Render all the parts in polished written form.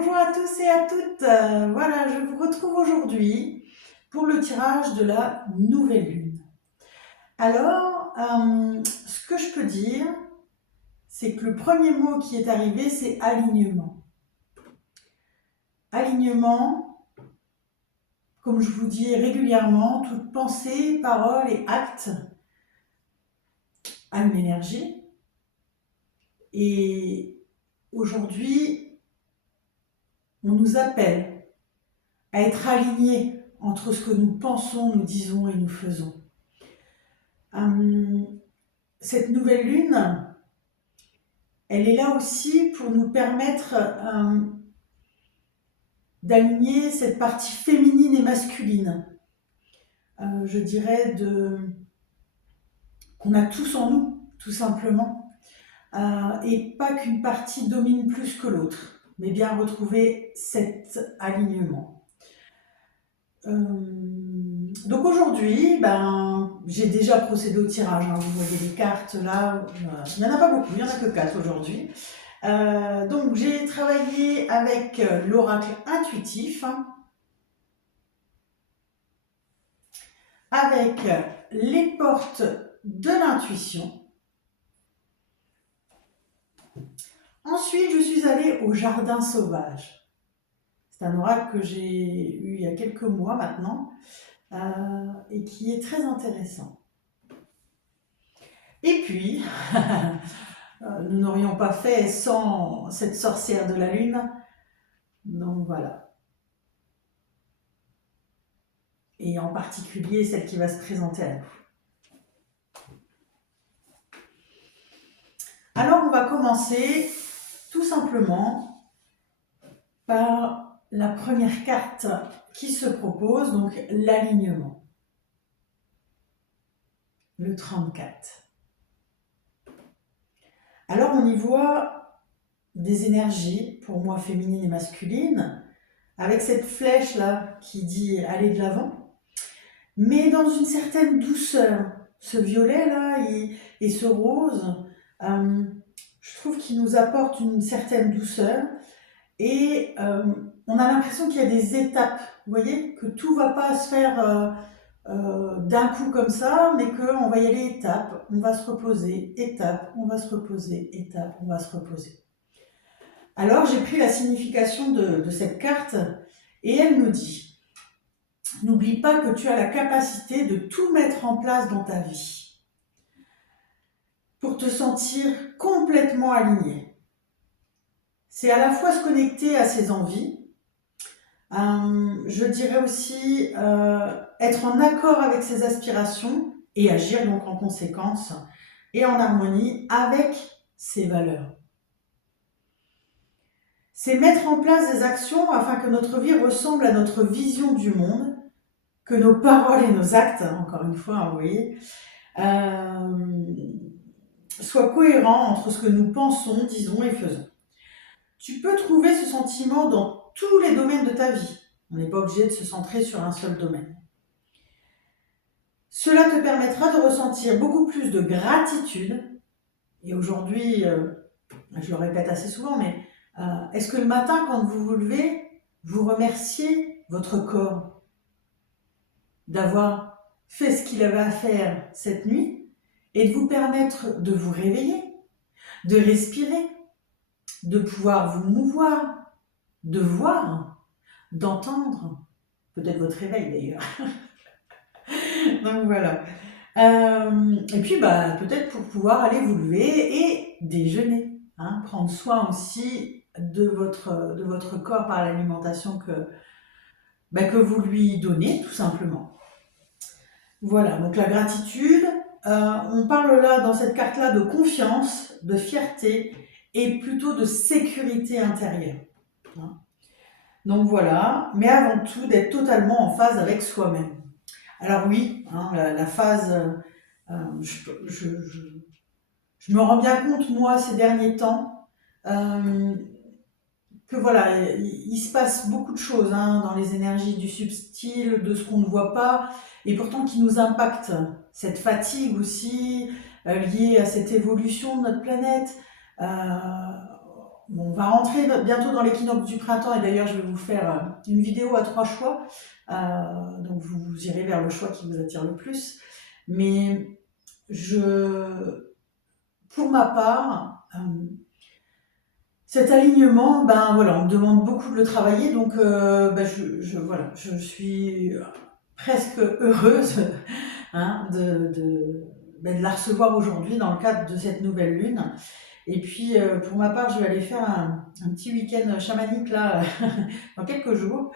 Bonjour à tous et à toutes. Voilà, je vous retrouve aujourd'hui pour le tirage de la nouvelle lune. Alors, ce que je peux dire, c'est que le premier mot qui est arrivé, c'est alignement. Alignement, comme je vous dis régulièrement, toute pensée, parole et acte a une énergie. Et aujourd'hui, on nous appelle à être alignés entre ce que nous pensons, nous disons et nous faisons. Cette nouvelle lune, elle est là aussi pour nous permettre d'aligner cette partie féminine et masculine. Je dirais qu'on a tous en nous, tout simplement. Et pas qu'une partie domine plus que l'autre, mais bien retrouver cet alignement. Donc aujourd'hui, j'ai déjà procédé au tirage. Vous voyez les cartes là, il n'y en a pas beaucoup, il n'y en a que 4 aujourd'hui. Donc j'ai travaillé avec l'oracle intuitif, avec les portes de l'intuition. Ensuite, je suis allée au jardin sauvage. C'est un oracle que j'ai eu il y a quelques mois maintenant et qui est très intéressant. Et puis, nous n'aurions pas fait sans cette sorcière de la lune. Donc voilà. Et en particulier celle qui va se présenter à nous. Alors on va commencer tout simplement par la première carte qui se propose, donc l'alignement. Le 34. Alors on y voit des énergies, pour moi féminines et masculines, avec cette flèche là qui dit aller de l'avant, mais dans une certaine douceur. Ce violet là et ce rose, je trouve qu'il nous apporte une certaine douceur et on a l'impression qu'il y a des étapes, vous voyez, que tout ne va pas se faire d'un coup comme ça, mais qu'on va y aller étape, on va se reposer, étape, on va se reposer, étape, on va se reposer. Alors j'ai pris la signification de cette carte et elle nous dit: n'oublie pas que tu as la capacité de tout mettre en place dans ta vie pour te sentir complètement aligné. C'est à la fois se connecter à ses envies, je dirais aussi être en accord avec ses aspirations et agir donc en conséquence et en harmonie avec ses valeurs. C'est mettre en place des actions afin que notre vie ressemble à notre vision du monde, que nos paroles et nos actes, encore une fois, vous voyez, soient cohérents entre ce que nous pensons, disons et faisons. Tu peux trouver ce sentiment dans tous les domaines de ta vie. On n'est pas obligé de se centrer sur un seul domaine. Cela te permettra de ressentir beaucoup plus de gratitude. Et aujourd'hui, je le répète assez souvent, mais est-ce que le matin, quand vous vous levez, vous remerciez votre corps d'avoir fait ce qu'il avait à faire cette nuit et de vous permettre de vous réveiller, de respirer, de pouvoir vous mouvoir, de voir, d'entendre, peut-être votre réveil d'ailleurs. Donc voilà. Et puis peut-être pour pouvoir aller vous lever et déjeuner, prendre soin aussi de votre corps par l'alimentation que vous lui donnez tout simplement. Voilà, donc la gratitude, on parle là dans cette carte-là de confiance, de fierté et plutôt de sécurité intérieure. Donc voilà, mais avant tout d'être totalement en phase avec soi-même. Alors oui, la phase, je me rends bien compte, moi, ces derniers temps, que voilà, il se passe beaucoup de choses dans les énergies du subtil, de ce qu'on ne voit pas, et pourtant qui nous impactent. Cette fatigue aussi, liée à cette évolution de notre planète. on va rentrer bientôt dans l'équinoxe du printemps et d'ailleurs je vais vous faire une vidéo à 3 choix. Donc vous irez vers le choix qui vous attire le plus. Mais pour ma part, cet alignement, ben voilà, on me demande beaucoup de le travailler, donc ben, voilà, je suis presque heureuse hein, ben, de la recevoir aujourd'hui dans le cadre de cette nouvelle lune. Et puis, pour ma part, je vais aller faire un petit week-end chamanique là, dans quelques jours,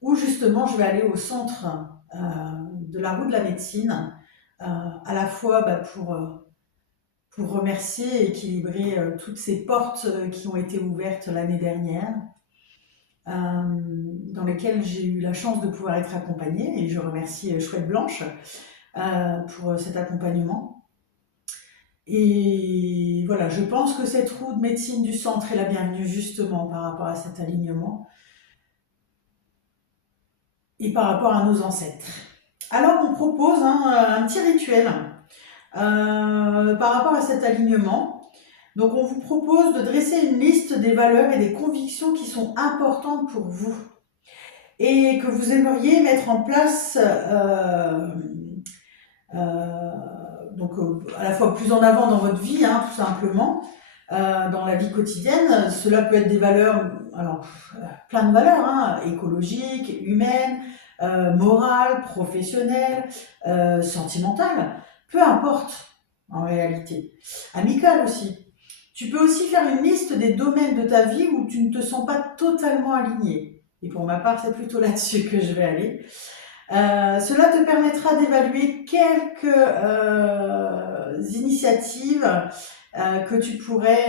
où justement je vais aller au centre de la roue de la médecine, à la fois bah, pour remercier et équilibrer toutes ces portes qui ont été ouvertes l'année dernière, dans lesquelles j'ai eu la chance de pouvoir être accompagnée, et je remercie Chouette Blanche pour cet accompagnement. Et voilà, je pense que cette roue de médecine du centre est la bienvenue justement par rapport à cet alignement et par rapport à nos ancêtres. Alors on propose un petit rituel par rapport à cet alignement. Donc on vous propose de dresser une liste des valeurs et des convictions qui sont importantes pour vous et que vous aimeriez mettre en place donc à la fois plus en avant dans votre vie, hein, tout simplement, dans la vie quotidienne. Cela peut être des valeurs, alors plein de valeurs, hein, écologiques, humaines, morales, professionnelles, sentimentales, peu importe en réalité. Amicales aussi. Tu peux aussi faire une liste des domaines de ta vie où tu ne te sens pas totalement aligné. Et pour ma part, c'est plutôt là-dessus que je vais aller. Cela te permettra d'évaluer quelques initiatives que tu pourrais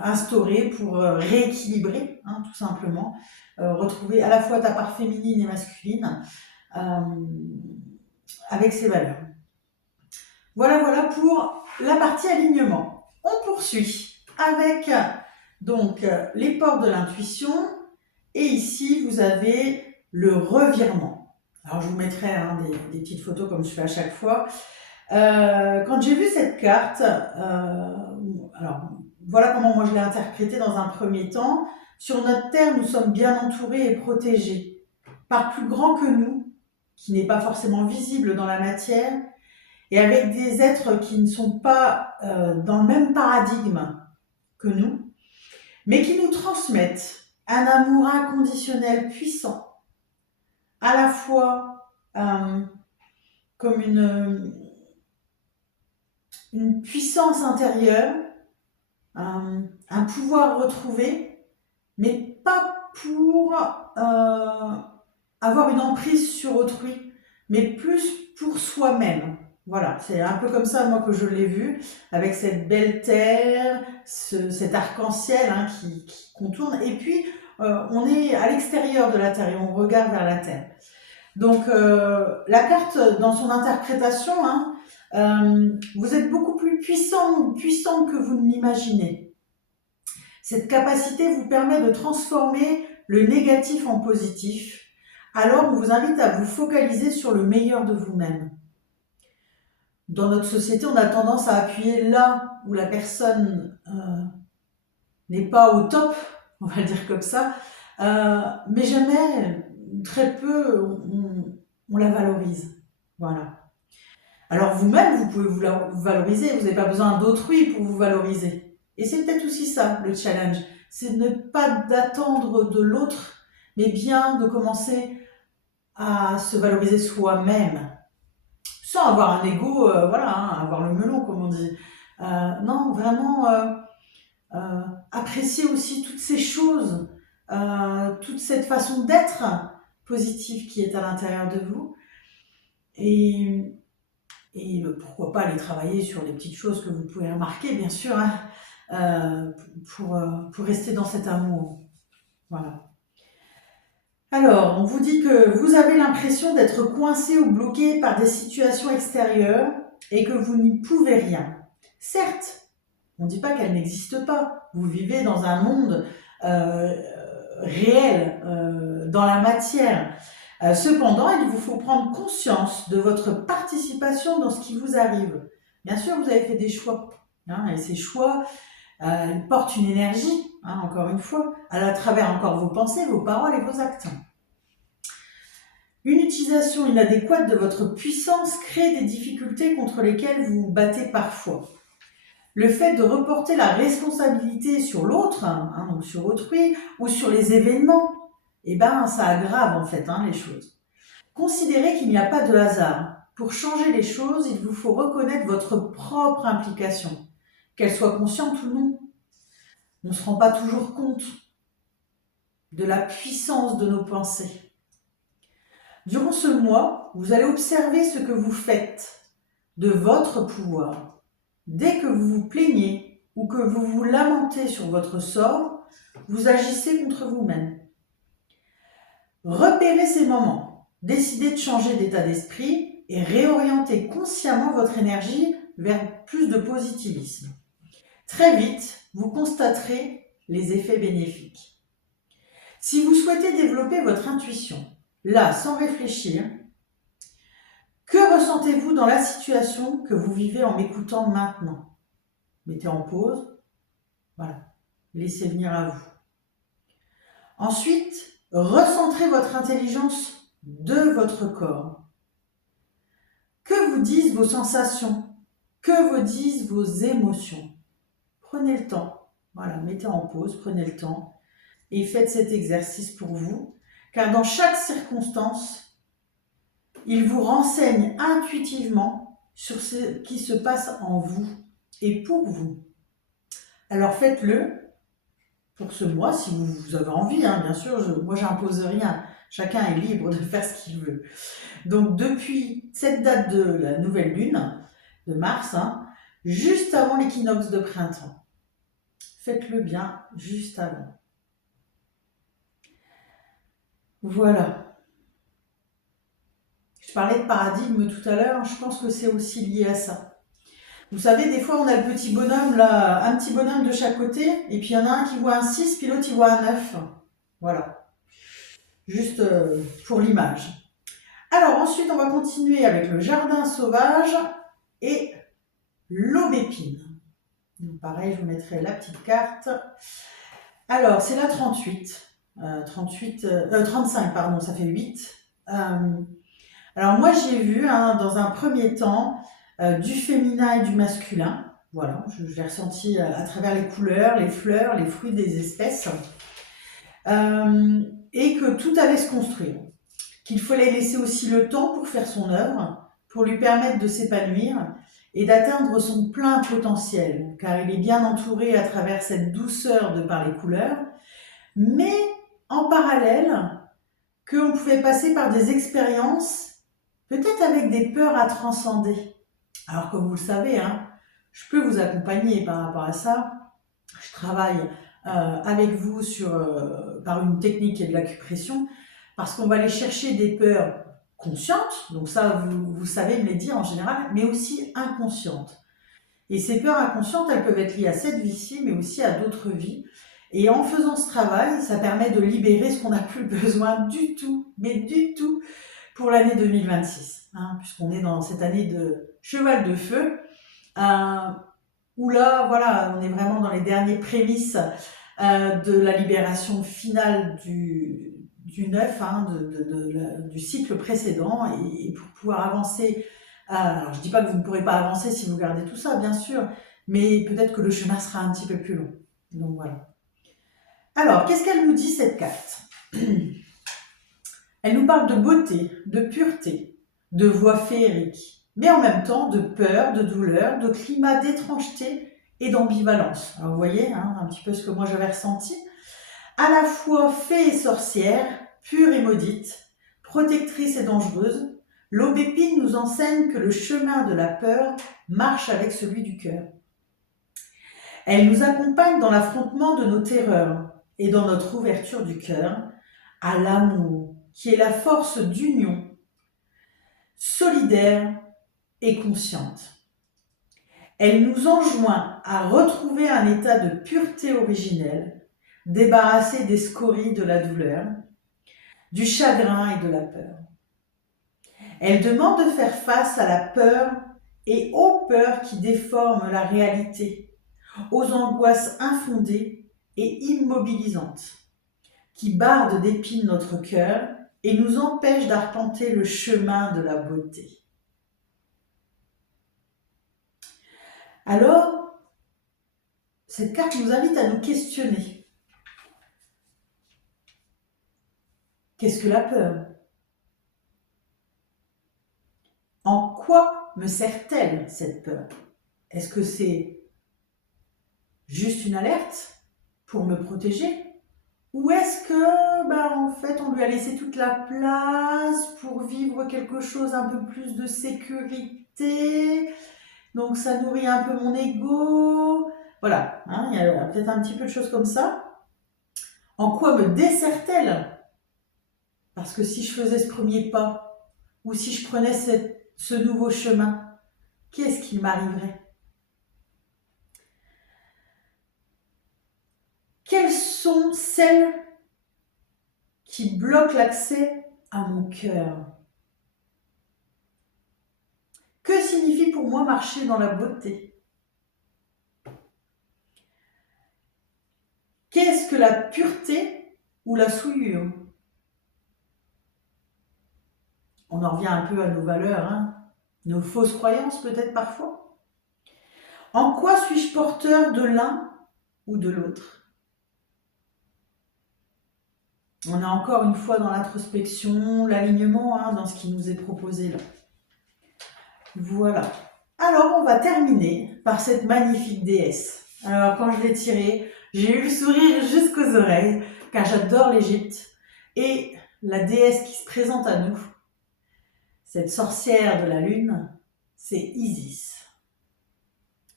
instaurer pour rééquilibrer, hein, tout simplement, retrouver à la fois ta part féminine et masculine avec ces valeurs. Voilà pour la partie alignement. On poursuit avec donc les portes de l'intuition et ici vous avez le revirement. Alors je vous mettrai des petites photos comme je fais à chaque fois. Quand j'ai vu cette carte, alors voilà comment moi je l'ai interprétée dans un premier temps. Sur notre terre, nous sommes bien entourés et protégés par plus grand que nous, qui n'est pas forcément visible dans la matière, et avec des êtres qui ne sont pas dans le même paradigme que nous, mais qui nous transmettent un amour inconditionnel puissant, à la fois comme une puissance intérieure, un pouvoir retrouvé, mais pas pour avoir une emprise sur autrui, mais plus pour soi-même. Voilà, c'est un peu comme ça, moi, que je l'ai vu, avec cette belle terre, cet arc-en-ciel hein, qui contourne, et puis on est à l'extérieur de la terre et on regarde vers la terre. Donc, la carte, dans son interprétation, vous êtes beaucoup plus puissant ou puissante que vous ne l'imaginez. Cette capacité vous permet de transformer le négatif en positif. Alors, on vous invite à vous focaliser sur le meilleur de vous-même. Dans notre société, on a tendance à appuyer là où la personne n'est pas au top, on va le dire comme ça, mais jamais, très peu, on la valorise. Voilà. Alors vous-même, vous pouvez vous valoriser, vous n'avez pas besoin d'autrui pour vous valoriser. Et c'est peut-être aussi ça, le challenge, c'est de ne pas d'attendre de l'autre, mais bien de commencer à se valoriser soi-même, sans avoir un ego, avoir le melon, comme on dit. Non, vraiment apprécier aussi toutes ces choses, toute cette façon d'être positive qui est à l'intérieur de vous. Et pourquoi pas aller travailler sur des petites choses que vous pouvez remarquer, bien sûr, pour rester dans cet amour. Voilà. Alors, on vous dit que vous avez l'impression d'être coincé ou bloqué par des situations extérieures et que vous n'y pouvez rien. Certes, on ne dit pas qu'elles n'existent pas. Vous vivez dans un monde réel, dans la matière. Cependant, il vous faut prendre conscience de votre participation dans ce qui vous arrive. Bien sûr, vous avez fait des choix. Et ces choix, Elle porte une énergie, hein, encore une fois, à travers encore vos pensées, vos paroles et vos actes. Une utilisation inadéquate de votre puissance crée des difficultés contre lesquelles vous vous battez parfois. Le fait de reporter la responsabilité sur l'autre, hein, donc sur autrui, ou sur les événements, eh ben, ça aggrave en fait les choses. Considérez qu'il n'y a pas de hasard. Pour changer les choses, il vous faut reconnaître votre propre implication, qu'elle soit consciente ou non. On ne se rend pas toujours compte de la puissance de nos pensées. Durant ce mois, vous allez observer ce que vous faites de votre pouvoir. Dès que vous vous plaignez ou que vous vous lamentez sur votre sort, vous agissez contre vous-même. Repérez ces moments, décidez de changer d'état d'esprit et réorientez consciemment votre énergie vers plus de positivisme. Très vite, vous constaterez les effets bénéfiques. Si vous souhaitez développer votre intuition, là, sans réfléchir, que ressentez-vous dans la situation que vous vivez en m'écoutant maintenant? Mettez en pause, voilà, laissez venir à vous. Ensuite, recentrez votre intelligence de votre corps. Que vous disent vos sensations? Que vous disent vos émotions? Prenez le temps, voilà, mettez en pause, prenez le temps et faites cet exercice pour vous, car dans chaque circonstance, il vous renseigne intuitivement sur ce qui se passe en vous et pour vous. Alors faites-le pour ce mois si vous avez envie, bien sûr, moi j'impose rien, chacun est libre de faire ce qu'il veut. Donc depuis cette date de la nouvelle lune, de mars, juste avant l'équinoxe de printemps, faites-le bien juste avant. Voilà. Je parlais de paradigme tout à l'heure, je pense que c'est aussi lié à ça. Vous savez, des fois, on a le petit bonhomme, là, un petit bonhomme de chaque côté, et puis il y en a un qui voit un 6, puis l'autre, il voit un 9. Voilà. Juste pour l'image. Alors, ensuite, on va continuer avec le jardin sauvage et l'aubépine. Donc, pareil, je vous mettrai la petite carte. Alors, c'est la 38. 35, pardon, ça fait 8. Alors, moi, j'ai vu, dans un premier temps, du féminin et du masculin. Voilà, je l'ai ressenti à travers les couleurs, les fleurs, les fruits des espèces. Et que tout allait se construire. Qu'il fallait laisser aussi le temps pour faire son œuvre, pour lui permettre de s'épanouir et d'atteindre son plein potentiel, car il est bien entouré à travers cette douceur de par les couleurs, mais en parallèle, qu'on pouvait passer par des expériences, peut-être avec des peurs à transcender. Alors comme vous le savez, je peux vous accompagner par rapport à ça. Je travaille avec vous par une technique qui est de l'acupression, parce qu'on va aller chercher des peurs conscientes, donc ça vous savez me les dire en général, mais aussi inconscientes. Et ces peurs inconscientes, elles peuvent être liées à cette vie-ci, mais aussi à d'autres vies. Et en faisant ce travail, ça permet de libérer ce qu'on n'a plus besoin du tout, mais du tout, pour l'année 2026, puisqu'on est dans cette année de cheval de feu, où là, voilà, on est vraiment dans les dernières prémices de la libération finale du neuf, du cycle précédent, et pour pouvoir avancer. Alors, je ne dis pas que vous ne pourrez pas avancer si vous gardez tout ça, bien sûr, mais peut-être que le chemin sera un petit peu plus long. Donc voilà. Alors, qu'est-ce qu'elle nous dit, cette carte? Elle nous parle de beauté, de pureté, de voix féerique, mais en même temps de peur, de douleur, de climat d'étrangeté et d'ambivalence. Alors vous voyez, un petit peu ce que moi j'avais ressenti. À la fois fée et sorcière, pure et maudite, protectrice et dangereuse, l'aubépine nous enseigne que le chemin de la peur marche avec celui du cœur. Elle nous accompagne dans l'affrontement de nos terreurs et dans notre ouverture du cœur à l'amour, qui est la force d'union, solidaire et consciente. Elle nous enjoint à retrouver un état de pureté originelle, débarrassé des scories de la douleur, du chagrin et de la peur. Elle demande de faire face à la peur et aux peurs qui déforment la réalité, aux angoisses infondées et immobilisantes, qui bardent d'épines notre cœur et nous empêchent d'arpenter le chemin de la beauté. Alors, cette carte nous invite à nous questionner. Qu'est-ce que la peur? En quoi me sert-elle cette peur? Est-ce que c'est juste une alerte pour me protéger? Ou est-ce que, en fait, on lui a laissé toute la place pour vivre quelque chose un peu plus de sécurité? Donc ça nourrit un peu mon ego. Voilà, hein, il y a peut-être un petit peu de choses comme ça. En quoi me dessert-elle? Parce que si je faisais ce premier pas, ou si je prenais ce nouveau chemin, qu'est-ce qui m'arriverait? Quelles sont celles qui bloquent l'accès à mon cœur? Que signifie pour moi marcher dans la beauté? Qu'est-ce que la pureté ou la souillure? On en revient un peu à nos valeurs, hein, nos fausses croyances peut-être parfois. En quoi suis-je porteur de l'un ou de l'autre? On est encore une fois dans l'introspection, l'alignement, hein, dans ce qui nous est proposé là. Voilà. Alors, on va terminer par cette magnifique déesse. Alors, quand je l'ai tirée, j'ai eu le sourire jusqu'aux oreilles, car j'adore l'Égypte. Et la déesse qui se présente à nous, cette sorcière de la lune, c'est Isis.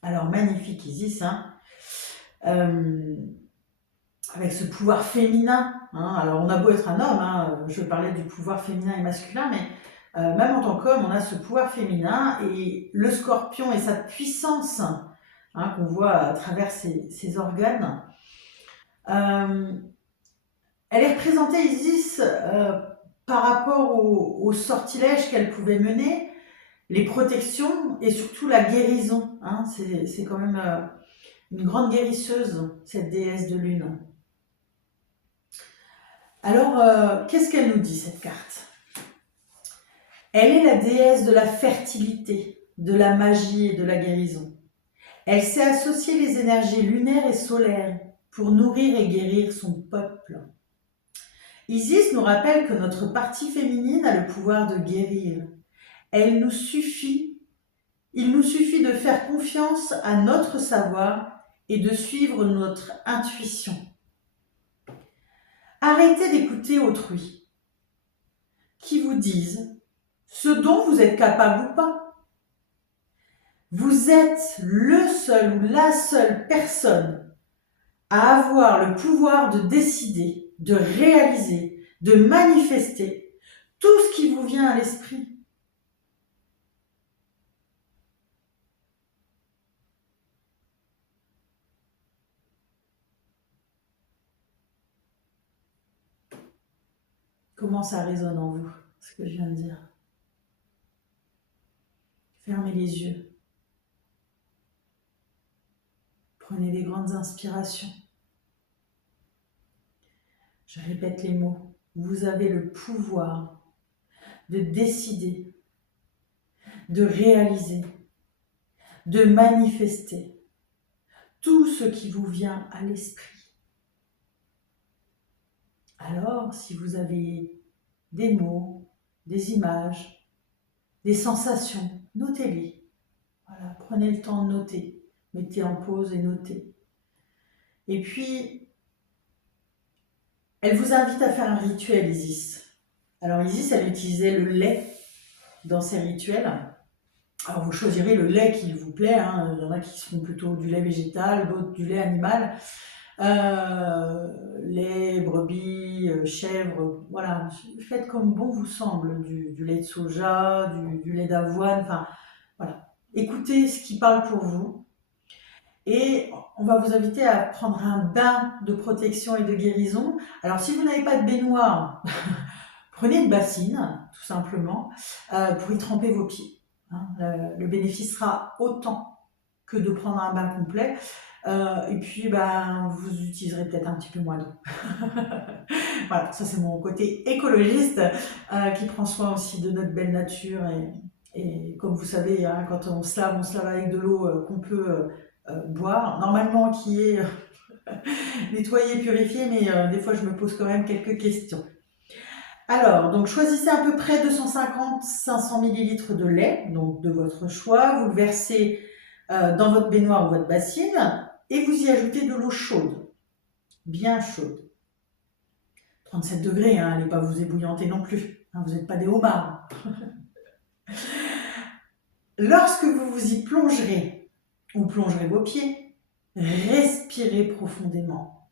Alors, magnifique Isis, hein, avec ce pouvoir féminin. Hein. Alors, on a beau être un homme, hein, je parlais du pouvoir féminin et masculin, mais même en tant qu'homme, on a ce pouvoir féminin et le scorpion et sa puissance, hein, qu'on voit à travers ses organes. Elle est représentée, Isis, par rapport aux sortilèges qu'elle pouvait mener, les protections et surtout la guérison. Hein. C'est quand même une grande guérisseuse, cette déesse de lune. Alors, qu'est-ce qu'elle nous dit, cette carte? Elle est la déesse de la fertilité, de la magie et de la guérison. Elle sait associer les énergies lunaires et solaires pour nourrir et guérir son peuple. Isis nous rappelle que notre partie féminine a le pouvoir de guérir. Il nous suffit de faire confiance à notre savoir et de suivre notre intuition. Arrêtez d'écouter autrui qui vous disent ce dont vous êtes capable ou pas. Vous êtes le seul ou la seule personne à avoir le pouvoir de décider, de réaliser, de manifester tout ce qui vous vient à l'esprit. Comment ça résonne en vous, ce que je viens de dire? Fermez les yeux. Prenez des grandes inspirations. Je répète les mots. Vous avez le pouvoir de décider, de réaliser, de manifester tout ce qui vous vient à l'esprit. Alors, si vous avez des mots, des images, des sensations, notez-les. Voilà, prenez le temps de noter. Mettez en pause et notez. Et puis, elle vous invite à faire un rituel, Isis. Alors, Isis, elle utilisait le lait dans ses rituels. Alors, vous choisirez le lait qui vous plaît. Hein. Il y en a qui seront plutôt du lait végétal, d'autres du lait animal. Lait, brebis, chèvre, voilà. Faites comme bon vous semble. Du lait de soja, du lait d'avoine, enfin, voilà. Écoutez ce qui parle pour vous. Et on va vous inviter à prendre un bain de protection et de guérison. Alors, si vous n'avez pas de baignoire, prenez une bassine, tout simplement, pour y tremper vos pieds. Hein. Le bénéfice sera autant que de prendre un bain complet. Et puis, ben, vous utiliserez peut-être un petit peu moins d'eau. Voilà, ça c'est mon côté écologiste qui prend soin aussi de notre belle nature. Et comme vous savez, hein, quand on se lave avec de l'eau qu'on peut boire, normalement qui est nettoyée, purifiée, mais des fois je me pose quand même quelques questions. Alors, donc choisissez à peu près 250-500 millilitres de lait, donc de votre choix. Vous le versez dans votre baignoire ou votre bassine et vous y ajoutez de l'eau chaude, bien chaude. 37 degrés, hein, allez pas vous ébouillanter non plus, hein, vous n'êtes pas des homards. Lorsque vous vous y plongerez, ou plongerez vos pieds, respirez profondément.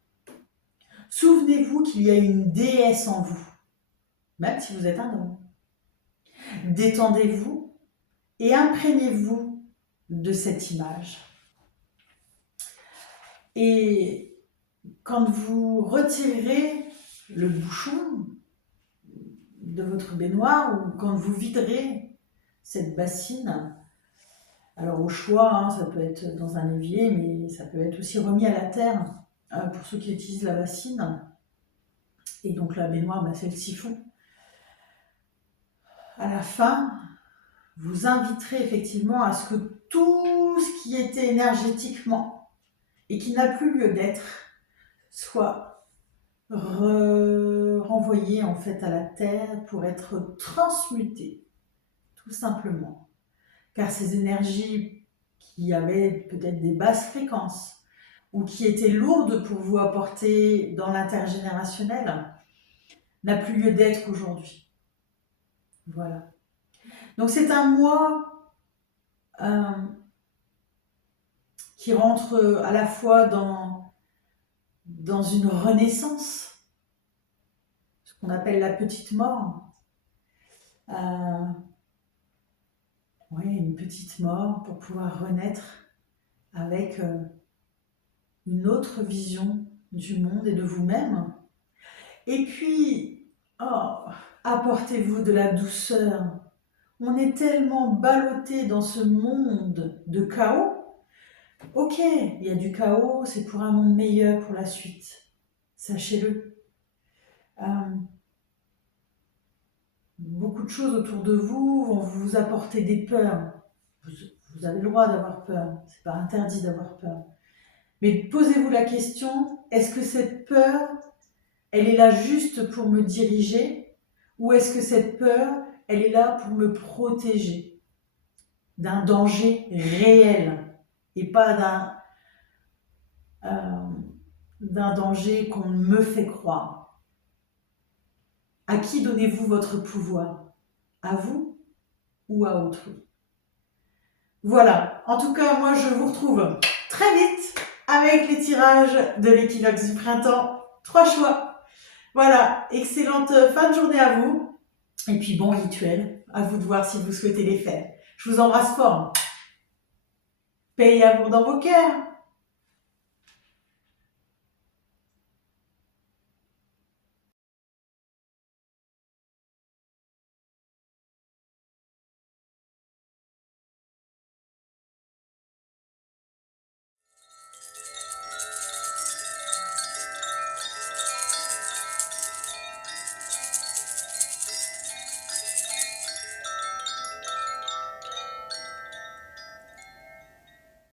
Souvenez-vous qu'il y a une déesse en vous, même si vous êtes un homme. Détendez-vous et imprégnez-vous de cette image. Et quand vous retirerez le bouchon de votre baignoire ou quand vous viderez cette bassine, alors au choix, hein, ça peut être dans un évier, mais ça peut être aussi remis à la terre pour ceux qui utilisent la bassine. Et donc la baignoire, ben, c'est le siphon. À la fin, vous inviterez effectivement à ce que tout ce qui était énergétiquement et qui n'a plus lieu d'être soit renvoyé en fait à la terre pour être transmuté, tout simplement. Car ces énergies qui avaient peut-être des basses fréquences ou qui étaient lourdes pour vous apporter dans l'intergénérationnel n'a plus lieu d'être aujourd'hui. Voilà. Donc c'est un mois qui rentre à la fois dans une renaissance, ce qu'on appelle la petite mort. Oui, une petite mort pour pouvoir renaître avec une autre vision du monde et de vous-même. Et puis, apportez-vous de la douceur. On est tellement ballotté dans ce monde de chaos. Ok, il y a du chaos, c'est pour un monde meilleur pour la suite. Sachez-le. Beaucoup de choses autour de vous vont vous apporter des peurs. Vous avez le droit d'avoir peur, c'est pas interdit d'avoir peur. Mais posez-vous la question, est-ce que cette peur, elle est là juste pour me diriger ou est-ce que cette peur, elle est là pour me protéger d'un danger réel et pas d'un danger qu'on me fait croire. À qui donnez-vous votre pouvoir? À vous ou à autrui? Voilà, en tout cas, moi je vous retrouve très vite avec les tirages de l'équinoxe du printemps. 3 choix. Voilà, excellente fin de journée à vous. Et puis bon rituel, à vous de voir si vous souhaitez les faire. Je vous embrasse fort. Paix et amour dans vos cœurs.